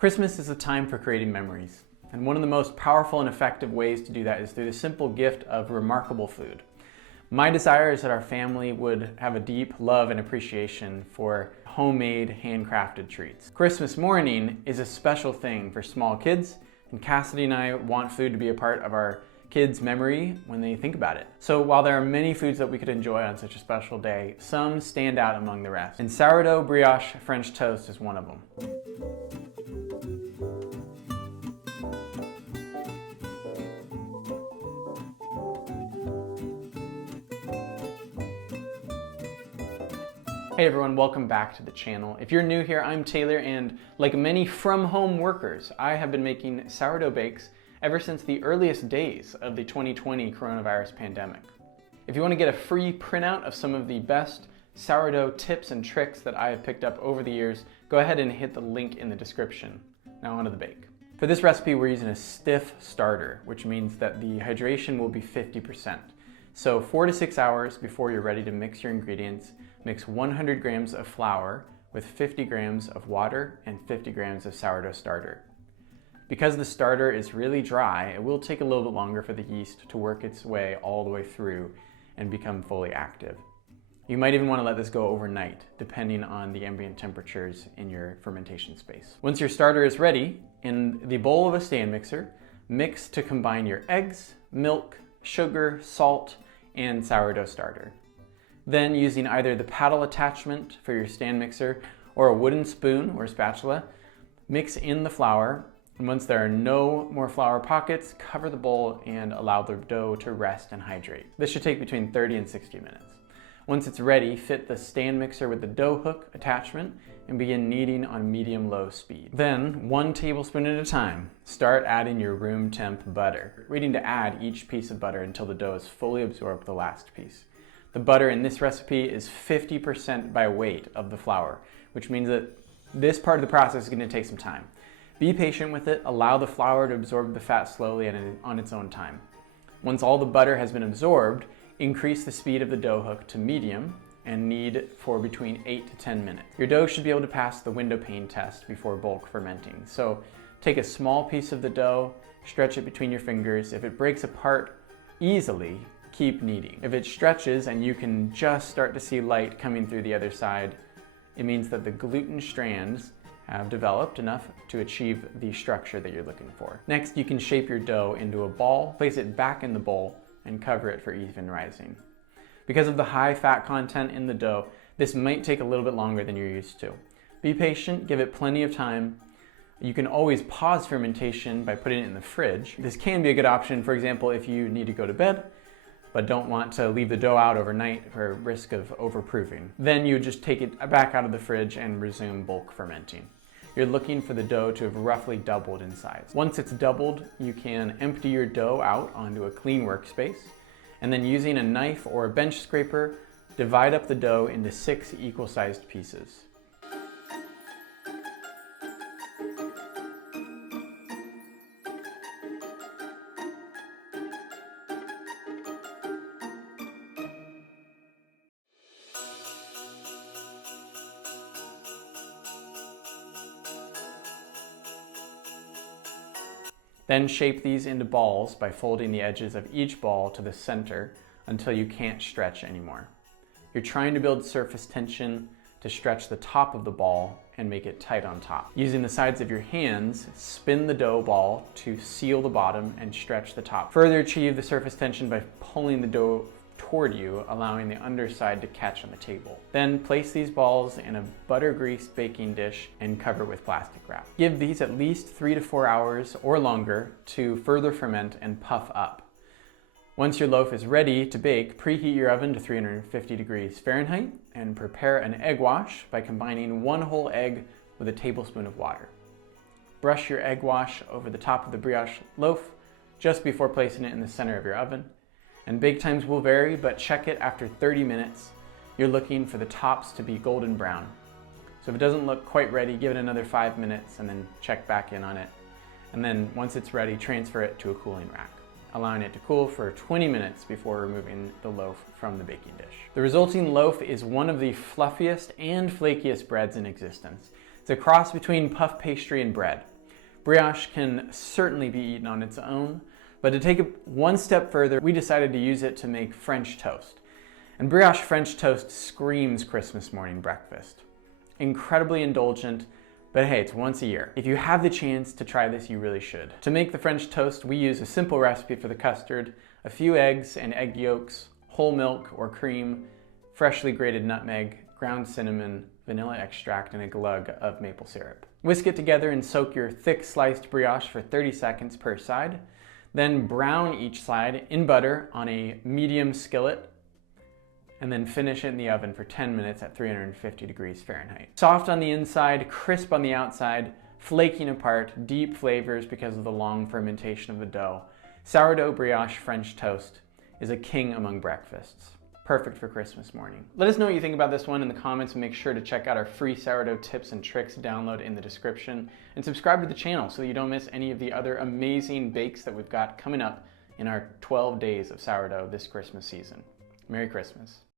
Christmas is a time for creating memories, and one of the most powerful and effective ways to do that is through the simple gift of remarkable food. My desire is that our family would have a deep love and appreciation for homemade, handcrafted treats. Christmas morning is a special thing for small kids, and Cassidy and I want food to be a part of our kids' memory when they think about it. So while there are many foods that we could enjoy on such a special day, some stand out among the rest. And sourdough brioche French toast is one of them. Hey everyone, welcome back to the channel. If you're new here, I'm Taylor, and like many from-home workers, I have been making sourdough bakes ever since the earliest days of the 2020 coronavirus pandemic. If you want to get a free printout of some of the best sourdough tips and tricks that I have picked up over the years, go ahead and hit the link in the description. Now onto the bake. For this recipe, we're using a stiff starter, which means that the hydration will be 50%. So 4 to 6 hours before you're ready to mix your ingredients, mix 100 grams of flour with 50 grams of water and 50 grams of sourdough starter. Because the starter is really dry, it will take a little bit longer for the yeast to work its way all the way through and become fully active. You might even want to let this go overnight, depending on the ambient temperatures in your fermentation space. Once your starter is ready, in the bowl of a stand mixer, mix to combine your eggs, milk, sugar, salt, and sourdough starter. Then, using either the paddle attachment for your stand mixer or a wooden spoon or spatula, mix in the flour, and once there are no more flour pockets, cover the bowl and allow the dough to rest and hydrate. This should take between 30 and 60 minutes. Once it's ready, fit the stand mixer with the dough hook attachment and begin kneading on medium-low speed. Then, 1 tablespoon at a time, start adding your room temp butter, waiting to add each piece of butter until the dough has fully absorbed the last piece. The butter in this recipe is 50% by weight of the flour, which means that this part of the process is going to take some time. Be patient with it, allow the flour to absorb the fat slowly and on its own time. Once all the butter has been absorbed, increase the speed of the dough hook to medium and knead for between 8 to 10 minutes. Your dough should be able to pass the window pane test before bulk fermenting. So take a small piece of the dough, stretch it between your fingers. If it breaks apart easily, keep kneading. If it stretches and you can just start to see light coming through the other side, it means that the gluten strands have developed enough to achieve the structure that you're looking for. Next, you can shape your dough into a ball, place it back in the bowl, and cover it for even rising. Because of the high fat content in the dough, this might take a little bit longer than you're used to. Be patient, give it plenty of time. You can always pause fermentation by putting it in the fridge. This can be a good option, for example, if you need to go to bed, but don't want to leave the dough out overnight for risk of overproofing. Then you just take it back out of the fridge and resume bulk fermenting. You're looking for the dough to have roughly doubled in size. Once it's doubled, you can empty your dough out onto a clean workspace, and then using a knife or a bench scraper, divide up the dough into 6 equal-sized pieces. Then shape these into balls by folding the edges of each ball to the center until you can't stretch anymore. You're trying to build surface tension to stretch the top of the ball and make it tight on top. Using the sides of your hands, spin the dough ball to seal the bottom and stretch the top. Further achieve the surface tension by pulling the dough toward you, allowing the underside to catch on the table. Then place these balls in a butter-greased baking dish and cover with plastic wrap. Give these at least 3 to 4 hours or longer to further ferment and puff up. Once your loaf is ready to bake, preheat your oven to 350 degrees Fahrenheit and prepare an egg wash by combining 1 whole egg with a tablespoon of water. Brush your egg wash over the top of the brioche loaf just before placing it in the center of your oven. And bake times will vary, but check it after 30 minutes. You're looking for the tops to be golden brown. So if it doesn't look quite ready, give it another 5 minutes and then check back in on it. And then once it's ready, transfer it to a cooling rack, allowing it to cool for 20 minutes before removing the loaf from the baking dish. The resulting loaf is one of the fluffiest and flakiest breads in existence. It's a cross between puff pastry and bread. Brioche can certainly be eaten on its own, but to take it one step further, we decided to use it to make French toast. And brioche French toast screams Christmas morning breakfast. Incredibly indulgent, but hey, it's once a year. If you have the chance to try this, you really should. To make the French toast, we use a simple recipe for the custard, a few eggs and egg yolks, whole milk or cream, freshly grated nutmeg, ground cinnamon, vanilla extract, and a glug of maple syrup. Whisk it together and soak your thick sliced brioche for 30 seconds per side. Then brown each side in butter on a medium skillet, and then finish it in the oven for 10 minutes at 350 degrees Fahrenheit. Soft on the inside, crisp on the outside, flaking apart, deep flavors because of the long fermentation of the dough. Sourdough brioche French toast is a king among breakfasts. Perfect for Christmas morning. Let us know what you think about this one in the comments, and make sure to check out our free sourdough tips and tricks download in the description, and subscribe to the channel so that you don't miss any of the other amazing bakes that we've got coming up in our 12 days of sourdough this Christmas season. Merry Christmas.